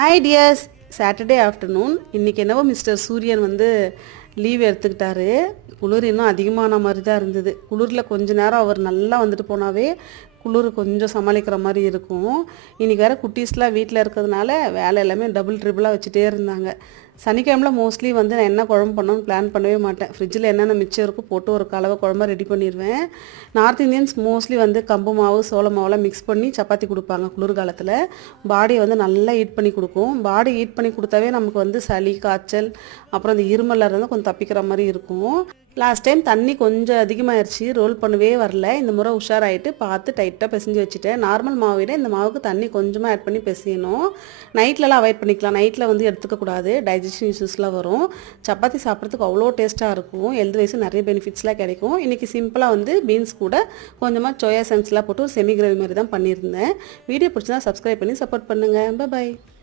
Hi tears, Saturday afternoon. இன்றைக்கி என்னவோ mister சூரியன் வந்து லீவ் எடுத்துக்கிட்டாரு. குளிர் இன்னும் அதிகமான மாதிரி தான் இருந்தது. குளிரில் கொஞ்ச நேரம் அவர் நல்லா வந்துட்டு போனாவே குளிர் கொஞ்சம் சமாளிக்கிற மாதிரி இருக்கும். இன்றைக்கி வேறு குட்டீஸ்லாம் வீட்டில் இருக்கிறதுனால வேலை எல்லாமே டபுள் ட்ரிபிளாக வச்சுட்டே இருந்தாங்க. சனிக்கிழமையில் மோஸ்ட்லி வந்து நான் என்ன குழம்பு பண்ணணும்னு பிளான் பண்ணவே மாட்டேன். ஃப்ரிட்ஜில் என்னென்ன மிச்சம் இருக்கோ போட்டு ஒரு கலவை குழம்பா ரெடி பண்ணிடுவேன். நார்த் இந்தியன்ஸ் மோஸ்ட்லி வந்து கம்பு மாவு சோள மாவுலாம் மிக்ஸ் பண்ணி சப்பாத்தி கொடுப்பாங்க. குளிர்காலத்தில் பாடியை வந்து நல்லா ஹீட் பண்ணி கொடுக்கும். பாடி ஹீட் பண்ணி கொடுத்தாவே நமக்கு வந்து சளி காய்ச்சல் அப்புறம் இந்த இருமலில் இருந்து கொஞ்சம் தப்பிக்கிற மாதிரி இருக்கும். லாஸ்ட் டைம் தண்ணி கொஞ்சம் அதிகமாகிடுச்சு, ரோல் பண்ணவே வரல. இந்த முறை உஷாராயிட்டு பார்த்து டைட்டாக பிசைஞ்சு வச்சுட்டேன். நார்மல் மாவை விட இந்த மாவுக்கு தண்ணி கொஞ்சமாக ஆட் பண்ணி பிசையணும். நைட்லலாம் அவாய்ட் பண்ணிக்கலாம். நைட்டில் வந்து எடுத்துக்கக்கூடாது, டைஜஷன் இஷ்யூஸ்லாம் வரும். சப்பாத்தி சாப்பிட்றதுக்கு அவ்வளோ டேஸ்ட்டாக இருக்கும். ஹெல்த் வைஸும் நிறைய பெனிஃபிட்ஸ்லாம் கிடைக்கும். இன்றைக்கி சிம்பிளாக வந்து பீன்ஸ் கூட கொஞ்சமாக சோயா சங்ஸ்லாம் போட்டு ஒரு செமி கிரேவி மாதிரி தான் பண்ணியிருந்தேன். வீடியோ பிடிச்சதா சப்ஸ்கிரைப் பண்ணி சப்போர்ட் பண்ணுங்கள். பை.